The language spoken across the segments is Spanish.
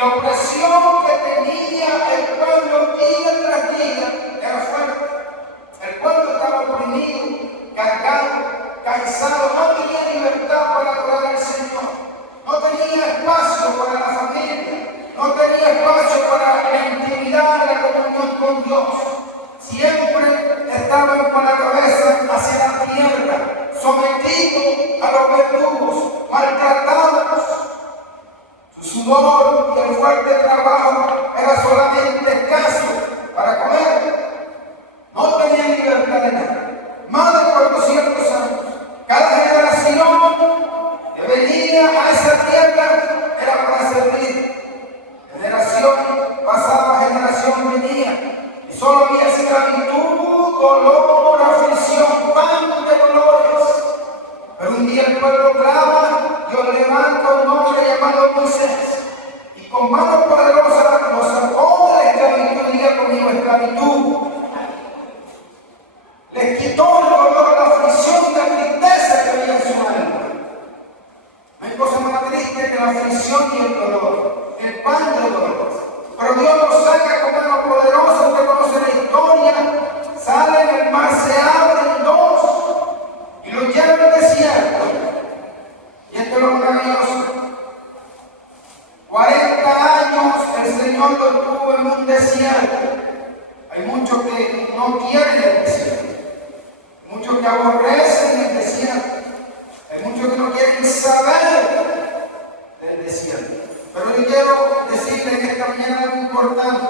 la opresión que tenía el pueblo día tras día era fuerte. El pueblo estaba oprimido, cargado, cansado, no tenía libertad para adorar al Señor. No tenía espacio para la familia, no tenía espacio para la intimidad, la comunión con Dios. Siempre estaban con la cabeza hacia la tierra, sometidos a los verdugos, maltratados. Su sudor y el fuerte trabajo era solamente escaso para comer. No tenían libertad de nada. Más de 400 años. Cada generación que venía a esa tierra era para servir. Generación pasada, generación venía. Y solo había esclavitud, dolor, aflicción, pan de dolores. Pero un día el pueblo clama, Dios levanta un hombre llamado Moisés. Y con mano poderosa los sacó de la esclavitud, diga conmigo, esclavitud. Les quitó el dolor, la aflicción, la tristeza que había en su alma. No hay cosa más triste que la aflicción y el dolor, el pan del dolor. Pero Dios los saca con mano poderosa. Usted conoce la historia. Salen, el mar se abre en dos y los lleva al desierto. Y esto es lo maravilloso. 40 años el Señor los tuvo en un desierto. Hay muchos que no quieren el desierto. Muchos que aborrecen el desierto. Hay muchos que no quieren saber del desierto. Pero yo quiero decirle en esta mañana algo importante.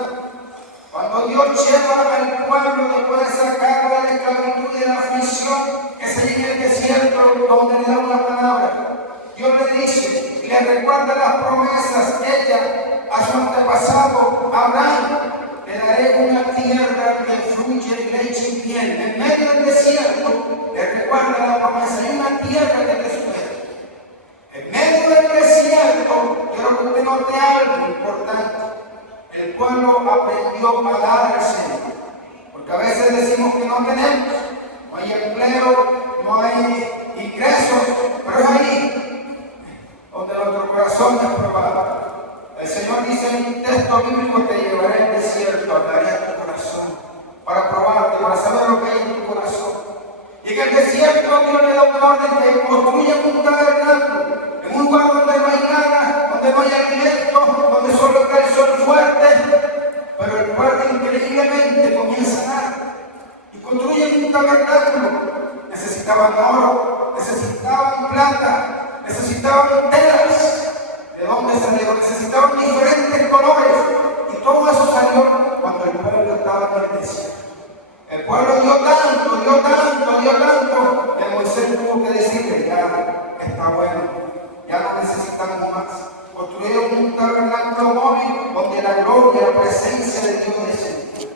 Cuando Dios lleva al pueblo después de sacarlo de la esclavitud y de la aflicción, que se llegue al desierto donde le da una palabra, Dios le dice y le recuerda las promesas hechas a su antepasado Abraham. Le daré una tierra que fluye leche y miel. En medio del desierto, le recuerda la promesa. Hay una tierra que te espera. En medio del desierto, quiero que usted note algo importante. El pueblo aprendió a dar al Señor. Porque a veces decimos que no tenemos. No hay empleo, no hay ingresos. Pero es ahí donde nuestro corazón es probado. El Señor dice en un texto bíblico: te llevaré al desierto, hablaré a tu corazón, para probarte, para saber lo que hay en tu corazón. Y en el desierto Dios le da un orden que construyan un tabernáculo, en un lugar donde no hay nada, donde no hay alimento, donde solo cae el sol fuerte. Pero el pueblo increíblemente comienza a dar y construyen un tabernáculo. Necesitaban oro, necesitaban plata, necesitaban telas. ¿De dónde salió? Necesitaban diferentes colores. Y todo eso salió cuando el pueblo estaba en el desierto. El pueblo dio tanto, que Moisés tuvo que decirle: ya está bueno, ya no necesitamos más. Construyeron un tabernáculo móvil donde la gloria y la presencia de Dios descendió.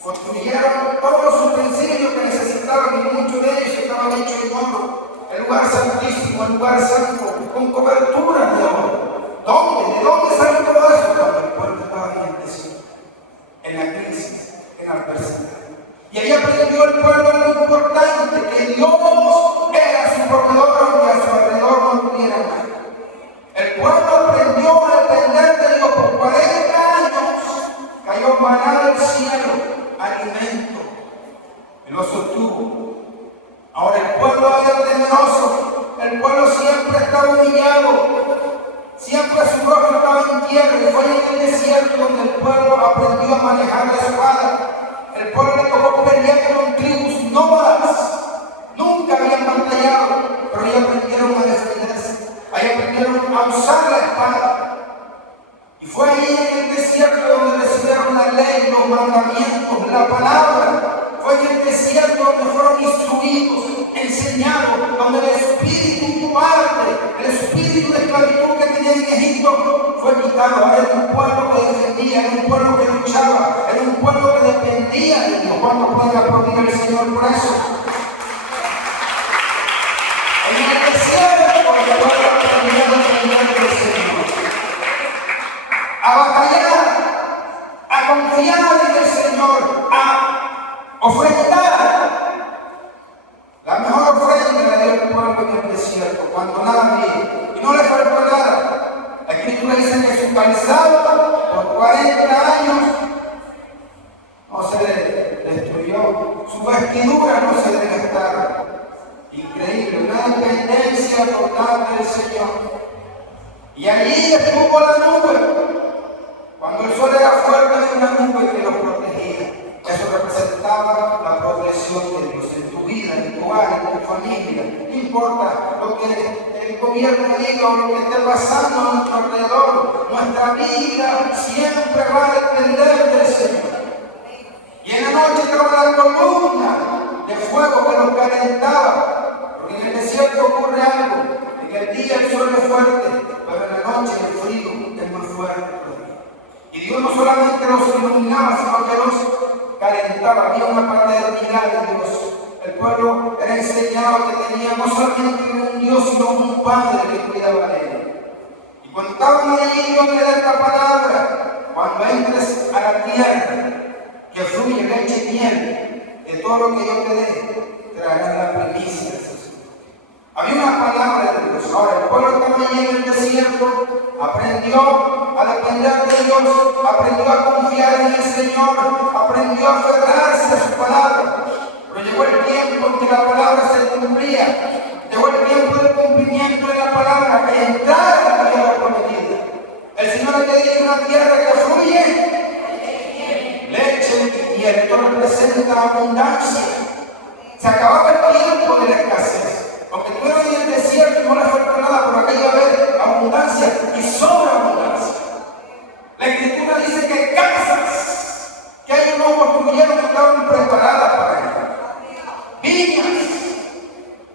Construyeron todos los utensilios que necesitaban, y muchos de ellos estaban hechos en oro. El lugar santísimo, el lugar santo, con cobertura de oro. ¿Dónde? ¿De dónde salió todo eso? Cuando el pueblo estaba en el desierto, en la crisis, en la adversidad. Y ahí aprendió el pueblo lo importante, que Dios era su proveedor, aunque a su alrededor no tuviera nada. El pueblo aprendió a depender de Dios por 40 años. Cayó maná del cielo, alimento, y lo sostuvo. Ahora el pueblo era temeroso, el pueblo siempre estaba humillado. Siempre su rostro estaba en tierra, y fue en el desierto donde el pueblo aprendió a manejar la espada. El pueblo le tocó pelear con tribus nómadas. Nunca habían batallado, pero ahí aprendieron a defenderse. Ahí aprendieron a usar la espada. Y fue ahí en el desierto donde recibieron la ley, los mandamientos, la palabra. Fue en el desierto donde fueron instruidos, enseñados, donde el espíritu cobarde, el espíritu de esclavitud que tenía en Egipto fue quitado. Ahora era un pueblo que defendía, era un pueblo que luchaba, era un pueblo que dependía de Dios. ¿Cuánto puede aplaudir al Señor por eso? En el desierto el pueblo aprendió a depender del Señor, a batallar, a confiar en el Señor, a ofrendar. La mejor ofrenda la dio el pueblo en el desierto, cuando nada había y no le faltó nada. La Escritura dice que su calzado 40 años no se destruyó, su vestidura no se desgastaron. Increíble, una dependencia total del Señor. Y allí estuvo la nube. Cuando el sol era fuerte, había una nube que lo protegía. Eso representaba la protección de Dios en tu vida, en tu hogar, en tu familia. No importa lo que el gobierno diga o lo que esté pasando a nuestro alrededor, nuestra vida siempre va a depender del Señor. Y en la noche estaba la columna de fuego que nos calentaba, porque en el desierto ocurre algo. En el día el sol es fuerte, pero en la noche el frío es más fuerte. Y Dios no solamente nos iluminaba, sino que nos calentaba. Había una paternidad de Dios. El pueblo era enseñado que tenía no solamente un Dios, sino un Padre que cuidaba de él. Y cuando estaban allí, Dios le da esta palabra: cuando entres a la tierra que fluye leche y miel, de todo lo que yo te dé, traerás la primicia. Había una palabra de Dios. Ahora, el pueblo que estaba allí en el desierto aprendió a depender de Dios, aprendió a confiar en el Señor, aprendió a aferrarse a su palabra. Pero llegó el tiempo en que la palabra se cumplía. Llegó el tiempo del cumplimiento de la palabra, que entrar en la tierra prometida. El Señor te dice una tierra que fluye leche y esto representa abundancia. Se acababa el tiempo de la escasez. Aunque tú eres en el desierto y no le falta nada, pero aquí va a haber abundancia y sobreabundancia. La Escritura dice que casas que ellos no construyeron estaban preparadas para ello. Viñas,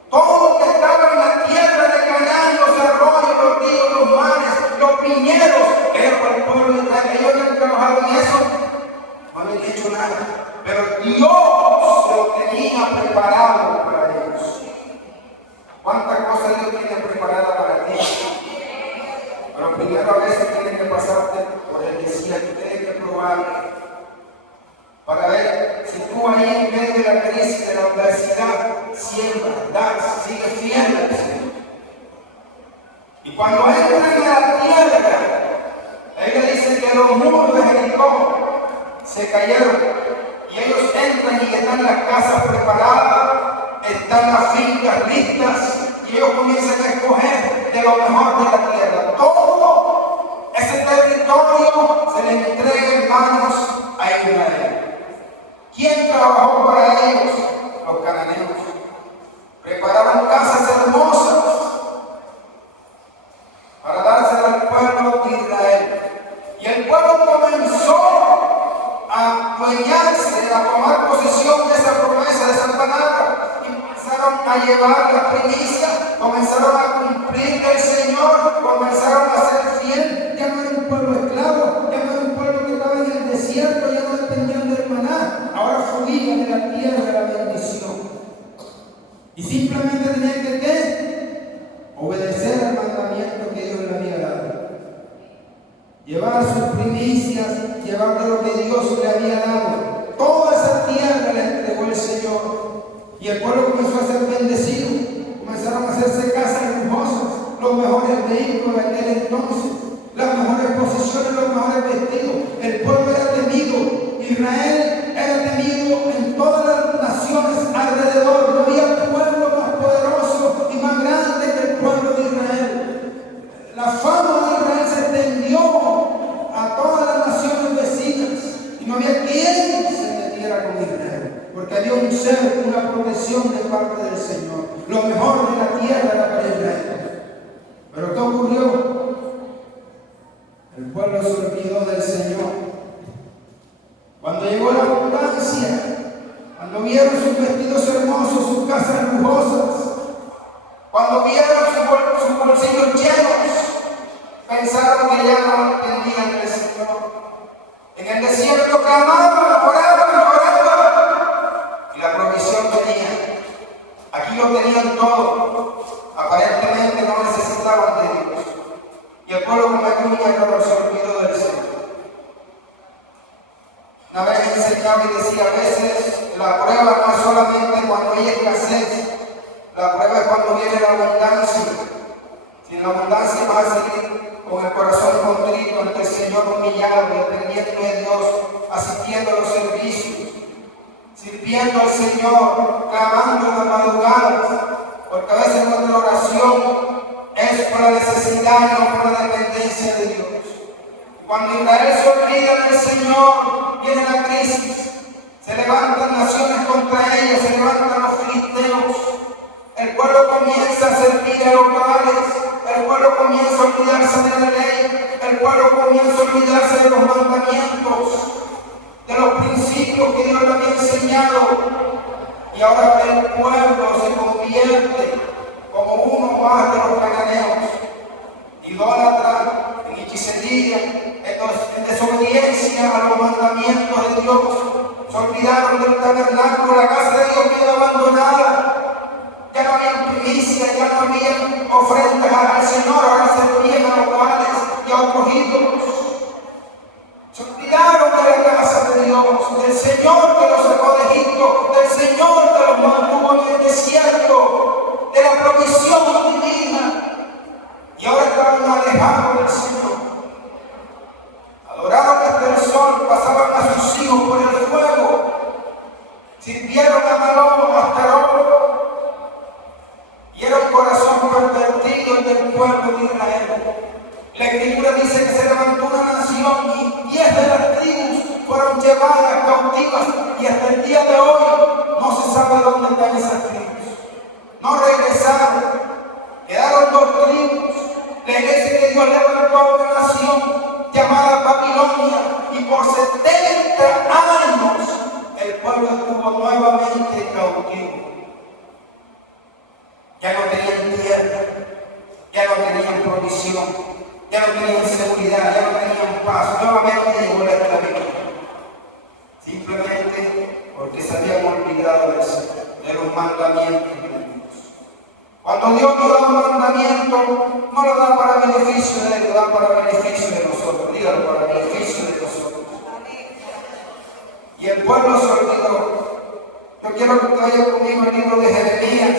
todo lo que estaba en la tierra de Canaán, los arroyos, los ríos, los mares, los viñedos, era para el pueblo de Israel. Ellos habían trabajado en eso, no habían hecho nada, pero Dios lo tenía preparado para ellos. ¿Cuántas cosas Dios tiene preparada para ti? Pero primero a veces tienes que pasarte por el desierto, tienes que probar para ver si tú ahí en medio de la crisis, de la adversidad, siembras, das, sigues fiel al Señor. Y cuando entran a la tierra, ella dice que los muros de Jericó se cayeron y ellos entran y están las casas preparadas, están las fincas listas y ellos comienzan a escoger de lo mejor de la tierra. Todo ese territorio se les entrega en manos a Israel. ¿Quién trabajó para ellos? Los cananeos. Prepararon casas hermosas para dárselas al pueblo de Israel. Y el pueblo comenzó a adueñarse, a tomar posesión de esa promesa, de esa palabra. Y comenzaron a llevar las primicias, comenzaron a cumplir el Señor, comenzaron a ser fiel. Ya no era un pueblo esclavo, ya no era un pueblo que estaba en el desierto, ya no dependían del maná. Ahora fluía de la tierra la bendición. Y simplemente tenían que ¿qué? Obedecer al mandamiento que Dios le había dado. Llevar sus primicias, llevar de lo que Dios le había dado. Toda esa tierra le entregó el Señor. Y el pueblo comenzó a ser bendecido. Comenzaron a hacerse casas lujosas, los mejores vehículos de aquel entonces, las mejores posiciones, los mejores vestidos. El pueblo era temido. Israel era temido en todas las naciones alrededor. No había pueblo más poderoso y más grande que el pueblo de Israel. La fama de Israel se extendió a todas las naciones vecinas y no había quien se metiera con Israel, porque había un ser, una protección de parte del Señor. Lo mejor de la tierra era para Israel. Pero ¿qué ocurrió? El pueblo se olvidó del Señor. Cuando llegó la abundancia, cuando vieron sus vestidos hermosos, sus casas lujosas, cuando vieron sus bolsillos llenos, pensaron que ya no dependían del Señor. En el desierto clamaban, oraban, y la provisión venía. Aquí lo tenían todo. Aparentemente no necesitaban de Dios. Y el pueblo cometió un error, se olvidó del Señor. Una vez enseñaba y decía, a veces la prueba no es solamente cuando hay escasez, la prueba es cuando viene la abundancia. Sin la abundancia vas a seguir con el corazón contrito ante el Señor, humillado, haciendo los servicios, sirviendo al Señor, clamando en las madrugadas, porque a veces nuestra oración es por la necesidad y no por la dependencia de Dios. Cuando Israel se olvida del Señor, viene la crisis, se levantan naciones contra ella, se levantan los filisteos, el pueblo comienza a servir a los baales, el pueblo comienza a olvidarse de la ley, el pueblo comienza a olvidarse de los mandamientos, de los principios que Dios le había enseñado, y ahora el pueblo se convierte como uno más de los cananeos, idólatras, en hechicería, en desobediencia a los mandamientos de Dios. Se olvidaron del tabernáculo, la casa de Dios quedó abandonada. Ya no había primicia, ya no había ofrendas al Señor, ahora se servían a los baales y a otros ídolos. Se olvidaron de la casa de Dios, del Señor que los sacó de Egipto, del Señor que los mantuvo en el desierto, de la provisión divina. Y ahora estaban alejados del Señor. Adoraron hasta el sol, pasaban a sus hijos por el fuego, sirvieron a Malón, a Astarot, y era un corazón pervertido el del pueblo de Israel. La Escritura dice que se levantó una nación y 10 de las tribus fueron llevadas cautivas, y hasta el día de hoy no se sabe dónde están esas tribus. No regresaron, quedaron 2 tribus. La iglesia de Dios levantó a una nación llamada Babilonia, y por 70 años el pueblo estuvo nuevamente cautivo. Ya no tenían tierra, ya no tenían provisión, ya no tenían seguridad, ya no tenían paz. Nuevamente llegó la esclavitud, simplemente porque se habían olvidado de los mandamientos de Dios. Cuando Dios nos da un mandamiento, no lo da para beneficio de Él, lo da para beneficio de nosotros. Dígalo, para beneficio de nosotros. Y el pueblo se olvidó. Yo quiero que vaya conmigo el libro de Jeremías.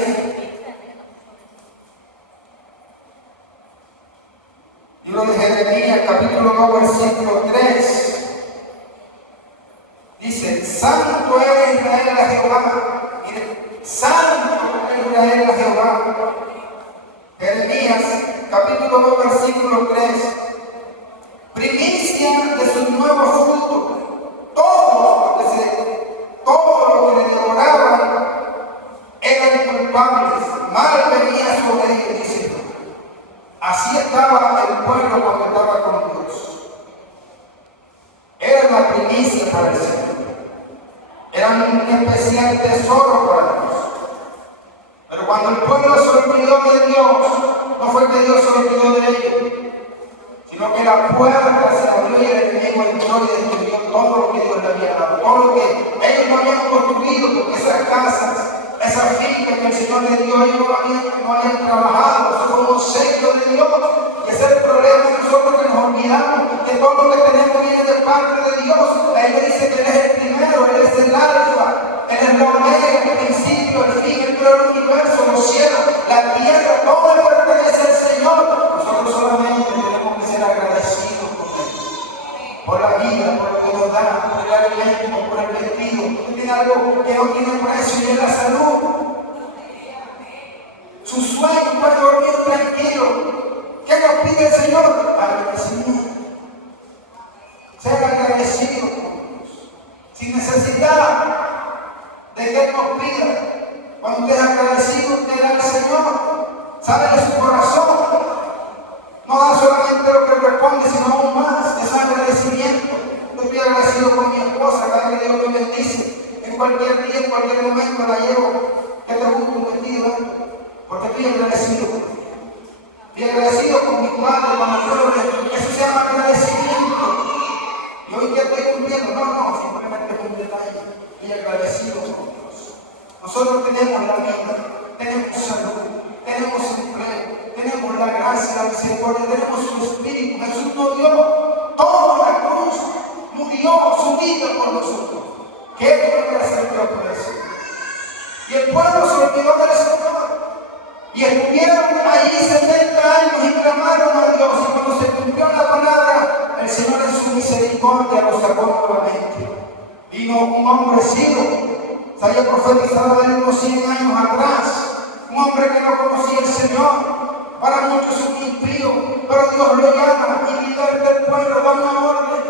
Libro de Jeremías, capítulo 2, versículo 3. Dice: Santo es Israel a Jehová. Mire, santo es Israel a Jehová. Jeremías, capítulo 2, versículo 3. Primicia de sus nuevos frutos. Todo lo que le devoraban eran culpables. Mal venía sobre ellos, dice Dios. Así estaba el pueblo cuando estaba con Dios. Era una primicia para el Señor. Era un especial tesoro para Dios. Pero cuando el pueblo se olvidó de Dios, no fue que Dios se olvidó de ellos, sino que la puerta se abrió y el enemigo entró y destruyó todo lo que Dios le había dado, todo lo que ellos no habían construido, porque esas casas, esas fincas que el Señor les dio, ellos no habían trabajado. Eso fue un sello de Dios. Y ese es el problema de nosotros, que nos olvidamos que todo lo que tenemos viene de parte de Dios. La Biblia dice que Él es el primero, Él es el alfa, Él es la omega, el principio, el fin, el creador del universo, los cielos, la tierra, todo le pertenece al Señor. Nosotros solamente tenemos que ser agradecidos con Él, por la vida, por lo que nos da, por el alimento, por el vestido. Usted tiene algo que no tiene precio, y es la salud. Su sueño puede dormir tranquilo. ¿Qué nos pide el Señor? Agradecimiento. Ser agradecido con Dios, sin necesidad de que Él nos pida. Cuando usted es agradecido, usted da al Señor, sale de su corazón. No da solamente lo que responde, sino aún más. Es agradecimiento. Yo estoy agradecido con mi esposa, cada vez que Dios me bendice. En cualquier día, en cualquier momento la llevo. ¿Qué te gusta un vestido? Porque estoy agradecido con ella. Estoy agradecido con mi padre, con mi padre. Eso se llama agradecimiento. Y hoy que estoy cumpliendo, no, simplemente es un detalle. Estoy agradecido con Dios. Nosotros tenemos la vida, tenemos salud, tenemos empleo, tenemos la gracia, la misericordia, tenemos su Espíritu. Jesús nos dio todo en la cruz, murió su vida por nosotros. ¿Qué puede hacer Dios por eso? Y el pueblo se olvidó del Señor. Y estuvieron ahí 70 años y clamaron a Dios. Y cuando se cumplió la palabra, el Señor en su misericordia los sacó nuevamente. establecido. Se había profetizado de unos 100 años atrás. Un hombre que no conocía al Señor. Para muchos es un impío, pero Dios lo llama y liberta al pueblo, da una orden.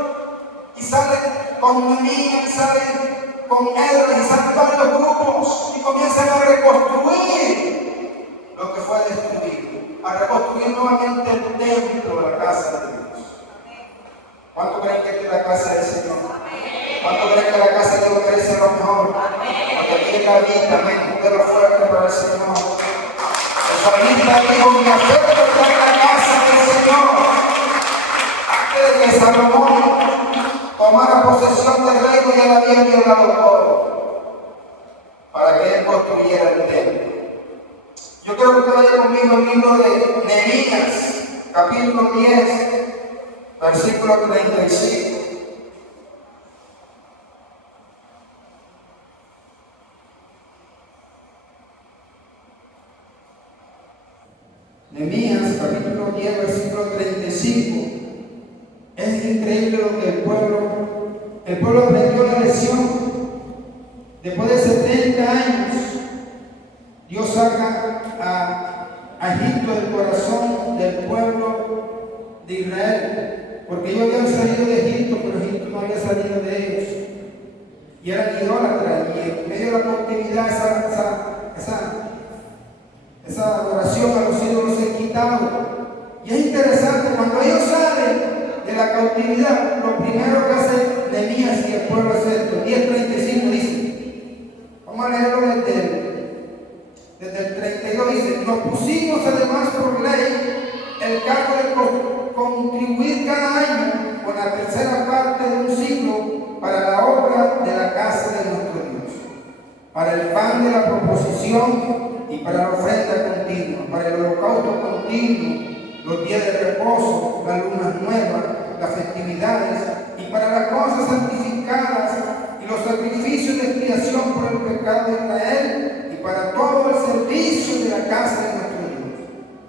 Y salen con Nehemías, y salen con Esdras, y salen varios grupos y comienzan a reconstruir lo que fue destruido, a reconstruir nuevamente el templo, la casa de Dios. ¿Cuánto creen que esta es la casa del Señor? ¿Cuánto creen que la casa de Dios merece lo mejor? Porque aquí en la vida me de lo fuerte para el Señor. El salmista dijo: mi afecto está en la casa del Señor. Antes de que Salomón tomara posesión del reino, ya le había violado todo para que él construyera el templo. Yo quiero que usted vaya conmigo al libro de Nehemías, capítulo 10, versículo 35. Nehemías, capítulo 10, versículo 35. Es increíble lo que el pueblo aprendió la lección. Después de 70 años, Dios saca a Egipto del corazón del pueblo de Israel, porque ellos habían salido de Egipto, pero Egipto no había salido de ellos. Y eran idólatras, y en medio de la cautividad esa adoración a los ídolos se quitaba. Y es interesante, cuando ellos salen de la cautividad, lo primero que hace Nehemías y el pueblo es esto. 10:35 dice, vamos a leerlo desde el 32, dice: nos pusimos además por ley el cargo de contribuir cada año con la tercera parte de un siglo para la obra de la casa de nuestro Dios, para el pan de la proposición y para la ofrenda continua, para el holocausto continuo, los días de reposo, las lunas nuevas, las festividades, y para las cosas santificadas y los sacrificios de expiación por el pecado de Israel, y para todo el servicio de la casa de nuestro Dios.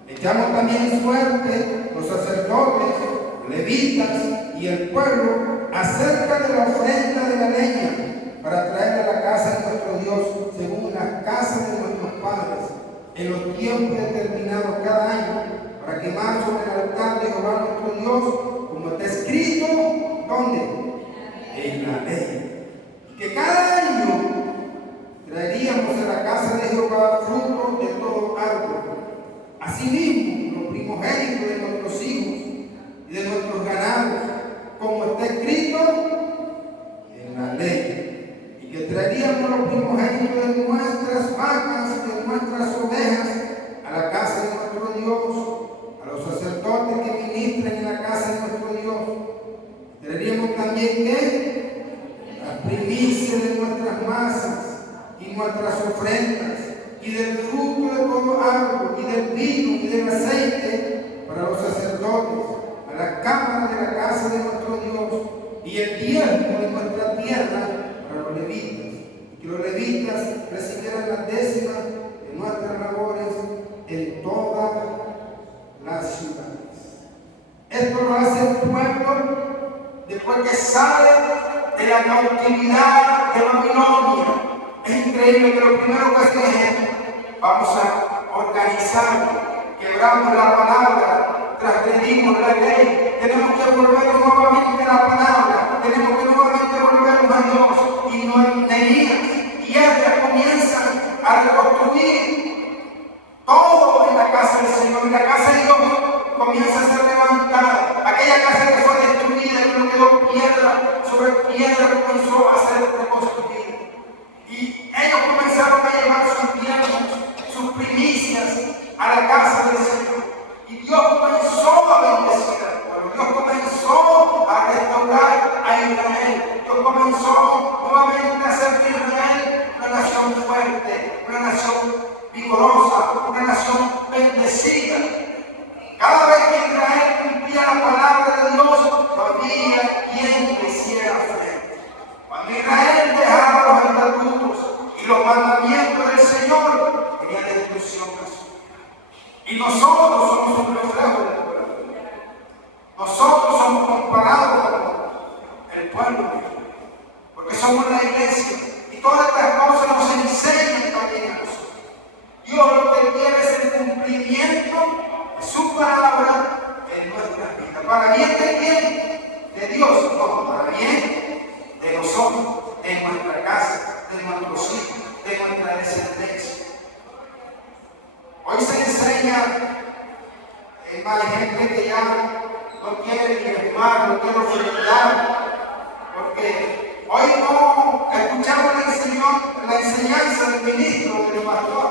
Echamos también suerte los sacerdotes, levitas y el pueblo acerca de la ofrenda de la leña, para traer a la casa de nuestro Dios según las casas de nuestros padres, en los tiempos determinados cada año, para quemar sobre el altar de Jehová nuestro Dios, como está escrito, ¿dónde? En la ley. Que cada año traeríamos a la casa de Jehová fruto de todo árbol. Asimismo, los primogénitos de nuestros hijos y de nuestros ganados, como está escrito en la ley. Y que traeríamos los primogénitos de nuestras vacas y de nuestras ovejas a la casa de nuestro Dios, a los sacerdotes que ministren en la casa de nuestro Dios. Traeríamos también ¿qué? Las primicias de nuestras masas y nuestras ofrendas, y del fruto de todo árbol, y del vino y del aceite para los sacerdotes, a la cámara de la casa de nuestro Dios, y el diezmo de nuestra tierra para los levitas, y que los levitas recibieran las décimas de nuestras labores en todas las ciudades. Esto lo hace el pueblo después que sale de la cautividad de Babilonia. Es increíble que lo primero que hacen es: vamos a organizar, quebramos la palabra, transgredimos la ley, tenemos que volver nuevamente a la palabra, tenemos que nuevamente volvernos a Dios. Y Nehemías y Esdras comienzan a reconstruir todo en la casa del Señor, y la casa de Dios comienza a ser levantada. Aquella casa que fue destruida, que no quedó piedra sobre piedra, comenzó a ser reconstruida. Y ellos comenzaron a llevar sus diezmos, sus primicias a la casa del Señor. Y Dios comenzó a bendecir al pueblo. Dios comenzó a restaurar a Israel. Dios comenzó nuevamente a hacer de Israel una nación fuerte, una nación vigorosa, una nación bendecida. Cada vez que Israel cumplía la palabra de Dios, no había quien le hiciera frente. Cuando Israel dejaba los estatutos y los mandamientos del Señor, tenía destrucción nacional. Y nosotros somos un reflejo del pueblo. Nosotros somos comparados con el pueblo, porque somos la iglesia. bien de quién? De Dios. No, para bien de nosotros, de nuestra casa, de nuestros hijos, de nuestra descendencia. Hoy se enseña, hay gente que ya no quiere diezmar, no quiere ofrendar, porque hoy no escuchamos la enseñanza del ministro, del pastor.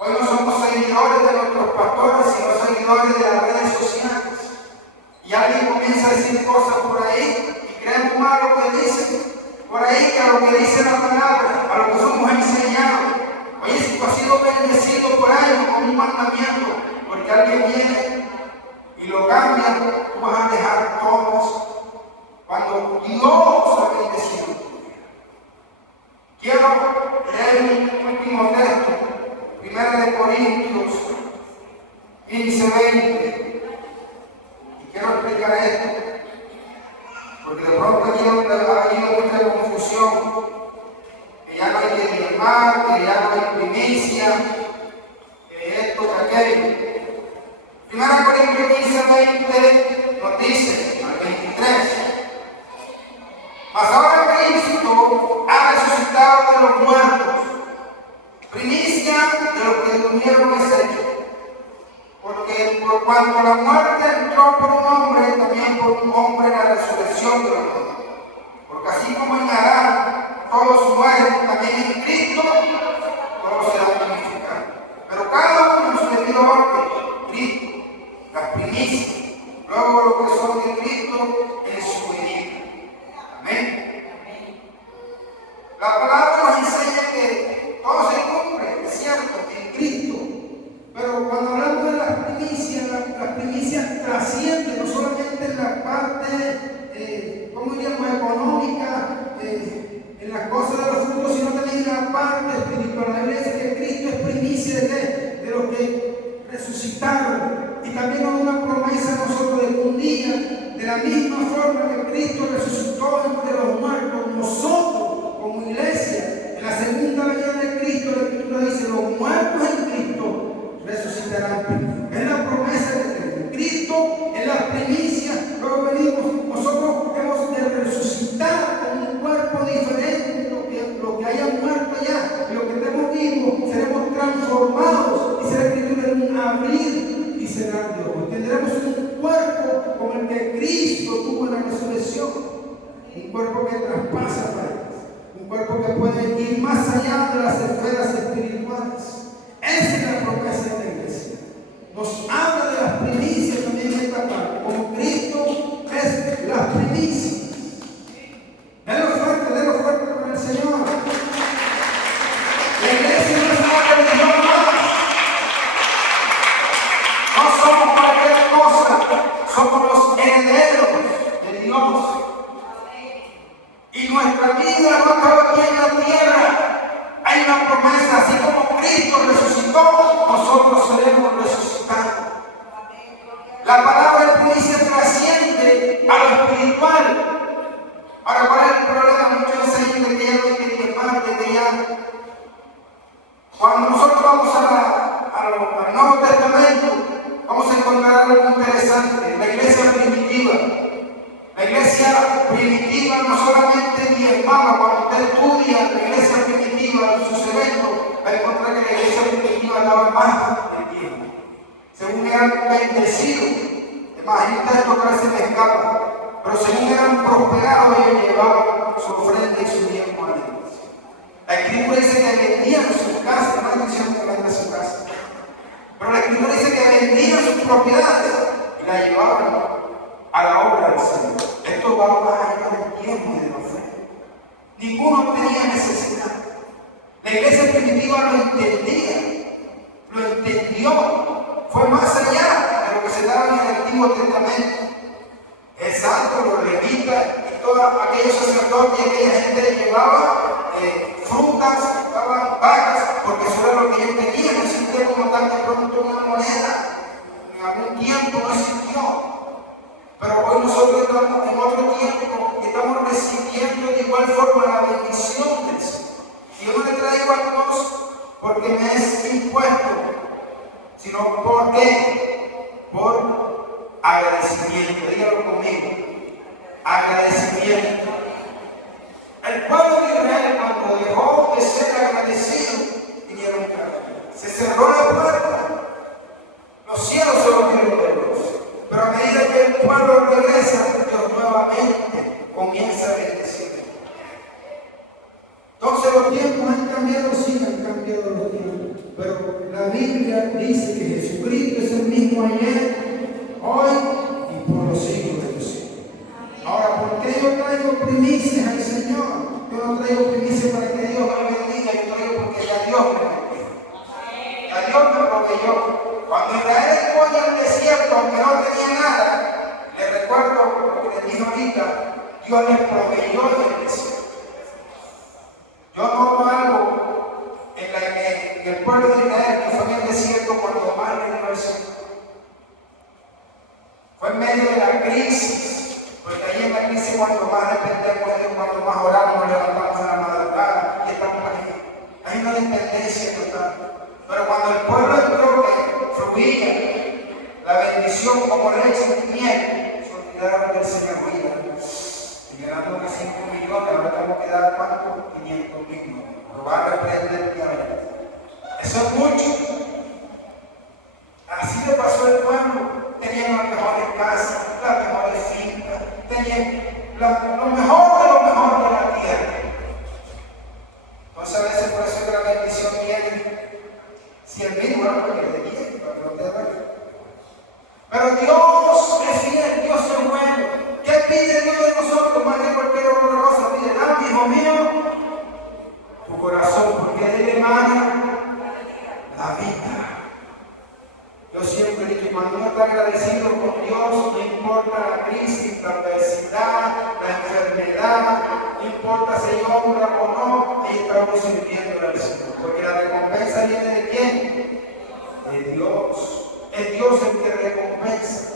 Hoy no somos seguidores de nuestros pastores, sino seguidores de las redes sociales. Y alguien comienza a decir cosas por ahí y creemos más lo que dicen por ahí que a lo que dice la palabra, a lo que somos enseñados. Oye, si tú has sido bendecido por ahí con un mandamiento, porque alguien viene y lo cambia, tú vas a dejar todo eso. Cuando Dios ha bendecido. Quiero leer un último texto, 1 Corintios 15:20. Y quiero explicar esto, porque de pronto aquí ha habido mucha confusión, que ya no hay que diezmar, que ya no hay primicia, que esto, que aquello. 1 Corintios 15:20 nos dice, al 23, mas ahora Cristo ha resucitado de los muertos, primicia de los que durmieron es hecho. Porque por cuanto la muerte entró por un hombre, también por un hombre la resurrección de los muertos. Porque así como en Adán todos mueren, también en Cristo todos serán vivificados. Pero cada uno en su debido orden, Cristo, las primicias, luego los que son de Cristo en su venida. Amén. La palabra nos enseña que todo se cumple, es cierto, en Cristo. Pero cuando hablamos de las primicias trascienden no solamente en la parte, ¿cómo diríamos?, económica, en las cosas de los frutos, sino también en la parte espiritual. La Biblia dice que Cristo es primicia de los que resucitaron. Y también nos da una promesa a nosotros de que un día, de la misma forma que Cristo resucitó entre los muertos, nosotros como iglesia, en la segunda venida de Cristo, la Escritura dice, los muertos en Cristo resucitarán primero. Es la promesa de Cristo, en las primicias. Luego venimos, nosotros hemos de resucitar con un cuerpo diferente, lo que haya muerto allá, y lo que estemos vivos, seremos transformados, dice la Escritura, en un abrir y cerrar de ojos. Tendremos un cuerpo como el que Cristo tuvo en la resurrección, un cuerpo que traspasa paredes, un cuerpo que puede ir más allá de las esferas espirituales. Esa es la promesa de la iglesia. Nos habla de las primicias también en esta parte. Como Cristo es las primicias. Denlo fuerte con el Señor. La iglesia no es una religión más. No somos cualquier cosa. Somos los herederos de Dios. Y nuestra vida no acaba aquí en la tierra. Hay una promesa, así como Cristo resucitó, nosotros seremos resucitados. La palabra de primicia trasciende a lo espiritual. Ahora, ¿cuál es el problema? Muchos enseñan que ya no hay que diezmar, que ya. Cuando nosotros vamos al Nuevo Testamento, vamos a encontrar algo interesante. La iglesia primitiva. La iglesia primitiva no solamente diezmaba. Cuando usted estudia la iglesia primitiva, sus eventos, va a encontrar que la iglesia primitiva daba más de tiempo. Según eran bendecidos, además hay un texto que a veces me escapa, pero según eran prosperados, ellos llevaban su ofrenda y su diezmo a Dios. La Escritura dice que vendían sus casas, no es diciendo que vendían su casa, pero la Escritura dice que vendían sus propiedades y la llevaban a la obra del Señor. Esto va más allá del tiempo y de la ofrenda. Ninguno tenía necesidad. La iglesia primitiva lo entendía, lo entendió. Fue más allá de lo que se daba en el Antiguo Testamento. Exacto, los levitas y todos aquellos sacerdotes y aquella gente llevaba frutas, llevaban vacas, porque eso era lo que ellos tenían. No existía como tal de pronto una moneda. En algún tiempo no existió. Pero hoy nosotros estamos en otro tiempo y estamos recibiendo de igual forma la bendición del Señor. Y yo no le traigo a Dios porque me es impuesto, sino porque por Agradecimiento, dígalo conmigo. Agradecimiento. El pueblo de Israel, cuando dejó de ser agradecido, vinieron caer. Se cerró la puerta. Los cielos se volvieron de luz. Pero a medida que el pueblo regresa, Dios nuevamente comienza a bendecir. Entonces los tiempos han cambiado, sí han cambiado los tiempos. Pero la Biblia dice que Jesucristo es el mismo ayer, hoy y por los siglos de los siglos. Ahora, ¿por qué yo traigo primicias al Señor? Yo no traigo primicias para que Dios me bendiga, yo traigo porque ya Dios me bendiga. Ya Dios me proveyó. Cuando Israel estuvo en el desierto, aunque no tenía nada, le recuerdo lo que les dije ahorita, Dios les proveyó en el desierto. Yo noto algo en el pueblo de Israel que fue en el desierto cuando más le dio el Señor. Fue en medio de la crisis, porque ahí en la crisis cuando más dependemos de Dios, cuando más oramos, nos levantamos a la madrugada y estamos ahí. Hay una dependencia total. Pero cuando el pueblo entró que fluía la bendición como leche y miel, se olvidaron del Señor. Llegando a 5 millones, ahora tenemos que dar ¿cuánto? 500,000. Lo va a reprender el diablo. Eso es mucho. Así le pasó al pueblo. Tenían las mejores casas, las mejores fincas, tenían lo mejor de la tierra. Entonces a veces por eso que la bendición viene 100,000, bueno, porque es de 10, para que no te vaya. Pero Dios es fiel, Dios es bueno. ¿Qué pide Dios de nosotros? Más que cualquier otra cosa, pide, dame, hijo mío, tu corazón, porque de él emana la vida. Yo siempre he dicho, cuando uno está agradecido con Dios, no importa la crisis, la adversidad, la enfermedad, no importa si hay honra o no, ahí estamos sirviendo al Señor. Porque la recompensa viene de quién? De Dios. Es Dios el que recompensa.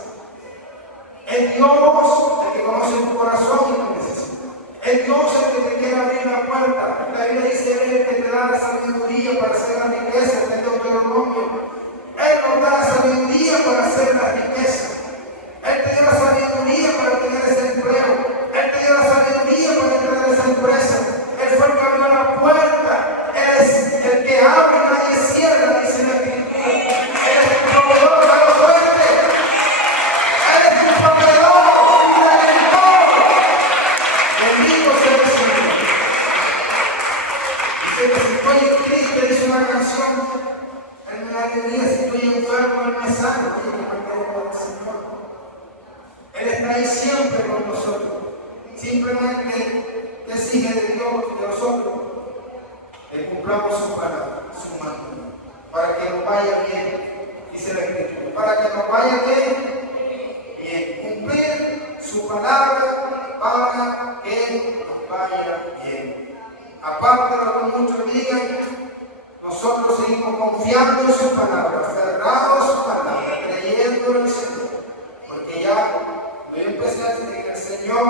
Es Dios el que conoce tu corazón y tu necesidad. Es Dios el que te quiere abrir la puerta. La Biblia dice, Él es el que te da la sabiduría para hacer la riqueza. Está en Deuteronomio. Él nos da la sabiduría para hacer la riqueza. Él te dio la sabiduría para tener ese empleo. Él te dio la sabiduría para entrar en esa empresa. Él fue el que abrió la puerta. Él es el que abre y nadie cierra, dice la Escritura. Él es el proveedor de la fuerte. Él es un proveedor, un redentor. Bendito sea el Señor. Dice que si estoy triste, dice una canción. En la alegría, si estoy enfermo, Él me sana. Él está ahí siempre con nosotros. Simplemente exige de Dios y de nosotros que cumplamos su palabra, su mano, para que nos vaya bien, dice la Escritura. Para que nos vaya bien. Cumplir su palabra para que nos vaya bien. Aparte de lo que muchos digan, nosotros seguimos confiando en su palabra, aferrados a su palabra, creyendo en el Señor. Porque ya yo empecé a decir que el Señor,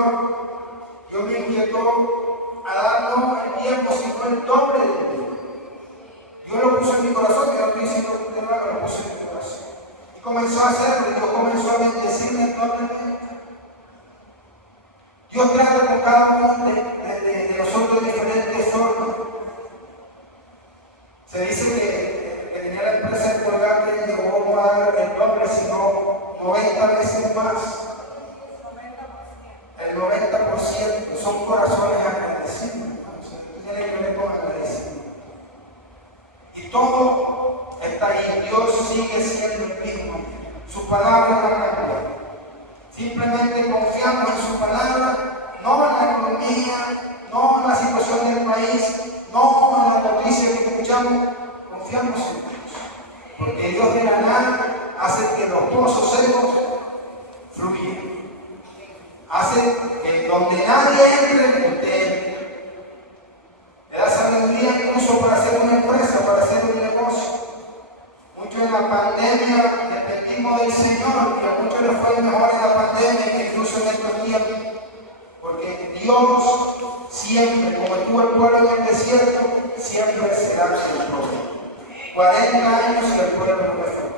Dios me inquietó a darnos el tiempo, sino el doble de tiempo. Dios lo puso en mi corazón, que no estoy diciendo que lo puso en mi corazón. Y comenzó a hacerlo, y Dios comenzó a bendecirme doblemente. Dios trata con cada uno de nosotros de diferentes formas. Se dice que tenía la empresa de colgate y llegó a dar el doble, sino 90 veces más. El 90% son corazones agradecidos. Tiene que ver con agradecimiento. Y todo está ahí. Dios sigue siendo el mismo. Su palabra no cambia. Simplemente confiamos en su palabra, no en la economía, no en la situación del país, no en las noticias que escuchamos. Confiamos en Dios. Porque Dios de la nada hace que los pozos secos fluyan. Hace que donde nadie entre, usted entre. Le da sabiduría incluso para hacer una empresa, para hacer un negocio. Muchos en la pandemia dependimos del Señor, y a muchos les fue mejor en la pandemia que incluso en estos tiempos. Porque Dios siempre, como estuvo el pueblo en el desierto, siempre será el pueblo. 40 años y el pueblo no fue.